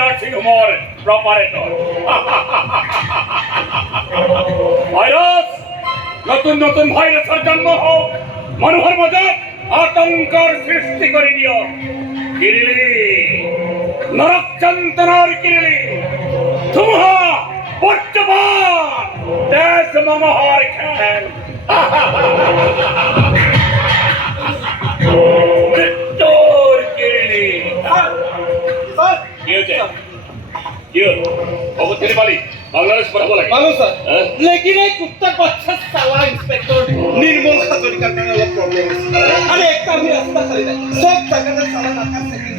Nursing হোমৰ প্ৰপাৰেটৰ virus নতুন নতুন ভাইৰাছৰ জন্ম হওক মানুহৰ মাজত আতংকৰ সৃষ্টি কৰি দিয়ক কিৰিলি নৰক যন্ত্ৰণাৰ কিৰিলি ধুমুহা বজ্ৰপাত তেজ মমহৰ খেল মৃত্যুৰ কিৰিলি কি হৈছে क्यों? बहुत तेरे वाली बांग्लादेश पर बोला मालूम सर लेकिन एक कुत्ता को अच्छा साला इंस्पेक्टर निर्मल खतरी का करने वाला प्रॉब्लम अरे एक का भी रास्ता खरीदा सब जगह साला नाका सेकंड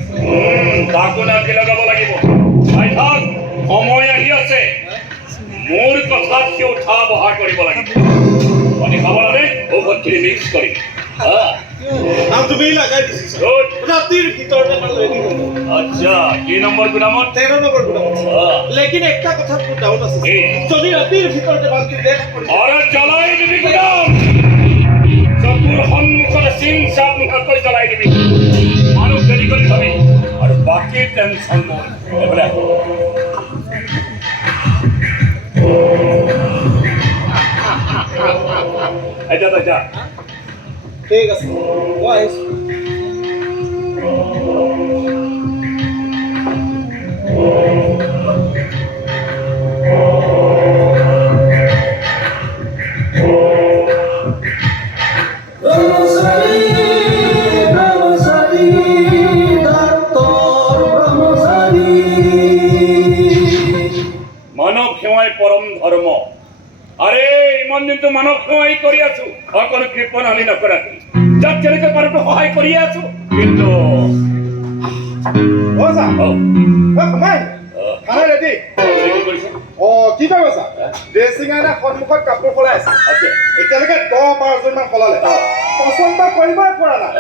ताको ना के लगाबो লাগিব ভাই থাক সময় আহি আছে মোৰ কথা কি উঠা বহা কৰিব লাগিব মানে খাবলাৰে ওভতখিনি মিক্স কৰি हम तुम्हें लगा दिसी सर रातिर ভিতৰতে মান ৰেডি কৰিব আচ্ছা কি নম্বৰ গুদামত 13 নম্বৰ গুদামত लेकिन একটা কথা পুট ডাউট আছে যদি ৰাतिर ভিতৰতে বাকি ৰেড কৰি আৰে জ্বলাই দিবি গুদাম চকুৰ সন্মুখত সিং সাপ মুখত জ্বলাই দিবি মানুহ দেৰি কৰি থবি আৰু বাকি টেনচন মোৰ এবাৰে আচ্ছা যা ঠিক আছে ওয়াইস মানৱ সেৱাই পৰম ধৰ্ম আৰে ইমান দিন তো মানৱ সেৱাই কৰি আছো অকনো কৃপণ হানি নকৰাকে যাক যেনেকে পাৰো সহায় কৰি আছো কিন্তু ও স্যাৰ ও কমাই খানা ৰেডি কি কৰিছে কি কৰিব স্যাৰ ড্ৰেছিং আইনা সন্মুখত কাপোৰ খলাই আছে আচ্ছা এতিয়ালৈকে 10-12 মান খলালে পছন্দ কৰিবই পৰা নাই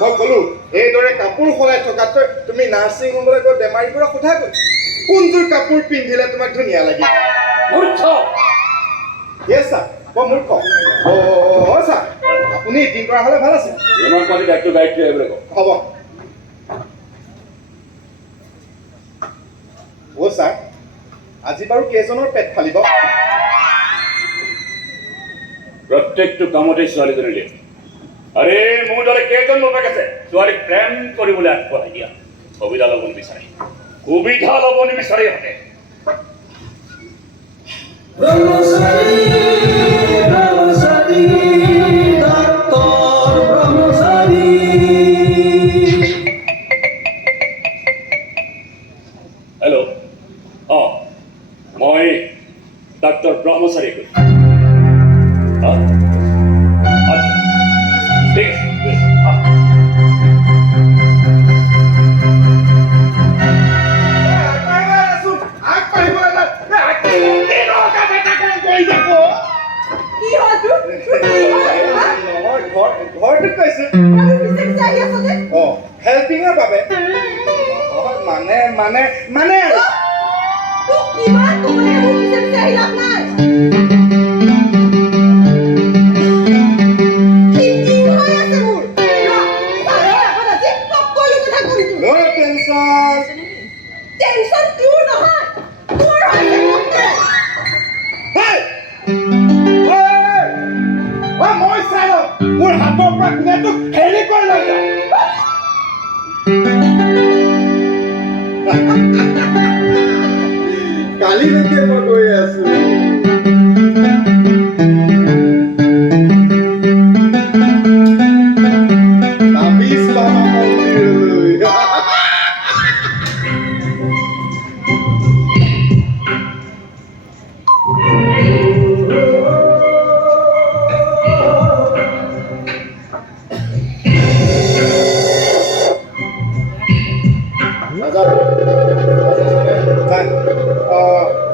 মই কলো এইদৰে কাপোৰ খলাই থকাতকৈ তুমি নাৰ্ছিং হোমলৈ গৈ বেমাৰীবোৰক সোধা কোনযোৰ কাপোৰ পিন্ধিলে তোমাক ধুনীয়া লাগে মূৰ্খ Yes, sir. What more call? Oh, sir. আপুনি দিন কৰা হলে ভাল আছে ইমান পালি ডাক্তৰ গাইড কৰি আহিব হ'ব ও স্যাৰ আজি বাৰু কেজনৰ পেট ফালিব প্ৰত্যেকটো কামতে ছোৱালীজনী দিয়ে আৰে মোৰ দৰে কেইজন লোক আছে ছোৱালীক প্ৰেম কৰিবলৈ আগবঢ়াই দিয়া সুবিধা ল'ব নিবিচাৰে হতে Brahamasari, Brahamasari, Doctor Brahamasari. Hello. মই ডাক্তৰ ব্ৰহ্মচাৰী কৈ আচ্ছা ঠিক হেল্পিঙৰ বাবে মানে মানে মানে কিমান তুমি মোক বিচাৰি আহিলা নাই কি হৈ আছে মোৰ তাৰে এখন আজি সকলো কথা কৈছো নো টেনচন টেনচন তোৰ নহয় তোৰ হৈছে হেই মই চাই মোৰ হাতৰ পৰা কোনেতো হেৰি কৰি লৈ যা কালিলৈকে মই গৈ আছো তাবিজ পামা মন্দিৰলৈ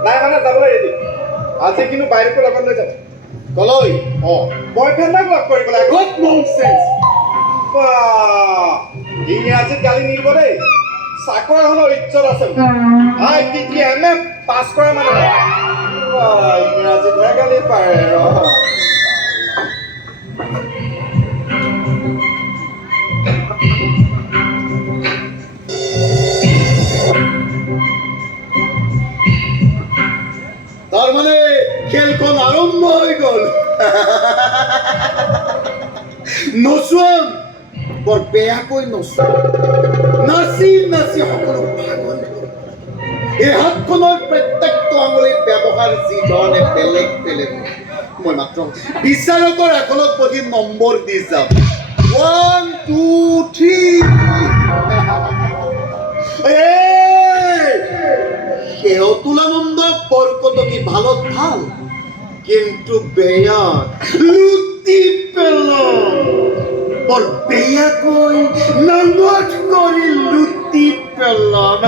নাই মানে যাবলৈ ৰেডি আজি কিন্তু বাহিৰকো লগত লৈ যাব কলৈ বয়ফ্ৰেণ্ডক লগ কৰিবলৈ গুড ননসেন্স ইংৰাজীত গালি নিদিব দেই চাকৰ হ'লেও ইজ্জত আছে ITTM পাছ কৰা মানুহ ইংৰাজীতহে গালি পাৰে নচুৱাম বৰ বেয়াকৈ নচুৱাম নাচি নাচি সকলো ভাগৰি পৰিব। এই হাতখনৰ প্ৰত্যেকটো আঙুলিৰ ব্যৱহাৰ যি ধৰণে বেলেগ বেলেগ মই মাত্ৰ বিচাৰকৰ আগলত বহি নম্বৰ দি যাম 1 2 3 সেউতুলানন্দ বৰকটকী ভালত ভাল কিন্তু বেয়াত লুটি পেলাম বৰ বেয়াকৈ নাঙঠ কৰি লুটি পেলাম